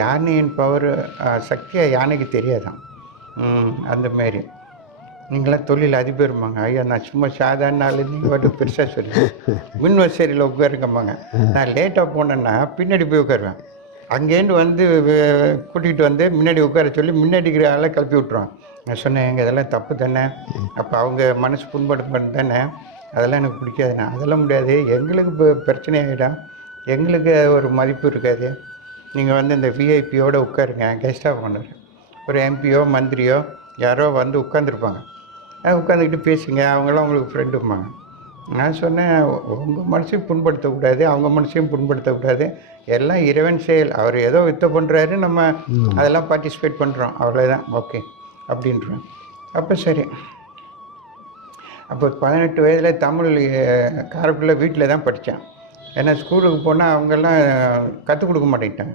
யானையின் பவர் சக்தியாக யானைக்கு தெரியாதான். அந்தமாரி நீங்களாம் தொழில் அதிபருமாங்க. ஐயா நான் சும்மா சாதாரண ஆள், நீங்கள் மட்டும் பெருசாக சொல்லுவேன். மின் வசதியில் உட்காருங்கம்பாங்க. நான் லேட்டாக போனேன்னா பின்னாடி போய் உட்காருவேன். அங்கேருந்து வந்து கூட்டிகிட்டு வந்து முன்னாடி உட்கார சொல்லி முன்னாடி இருக்கிற ஆளை கிளப்பி விட்ருவான். நான் சொன்னேன், எங்கள் இதெல்லாம் தப்பு தானே, அப்போ அவங்க மனசு புண்படுத்த தானே, அதெல்லாம் எனக்கு பிடிக்காதுண்ணா. அதெல்லாம் முடியாது, எங்களுக்கு இப்போ பிரச்சனை ஆகிடும், எங்களுக்கு ஒரு மதிப்பு இருக்காது. நீங்கள் வந்து இந்த விஐபியோடு உட்காருங்க, கெஸ்டாக பண்ணார். ஒரு எம்பியோ மந்திரியோ யாரோ வந்து உட்காந்துருப்பாங்க, உட்காந்துக்கிட்டு பேசுங்க, அவங்களாம் உங்களுக்கு ஃப்ரெண்டும்பாங்க. நான் சொன்னேன், உங்கள் மனசையும் புண்படுத்தக்கூடாது, அவங்க மனசையும் புண்படுத்தக்கூடாது, எல்லாம் இறைவன் செயல். அவர் ஏதோ வித்த பண்ணுறாரு, நம்ம அதெல்லாம் பார்ட்டிசிபேட் பண்ணுறோம், அவ்வளோதான், ஓகே அப்படின்றோம். அப்போ சரி. அப்போ 18 வயதில் தமிழ் காரைக்குடியில் வீட்டில் தான் படித்தேன். ஏன்னா ஸ்கூலுக்கு போனால் அவங்கெல்லாம் கற்றுக் கொடுக்க மாட்டேங்கிட்டாங்க.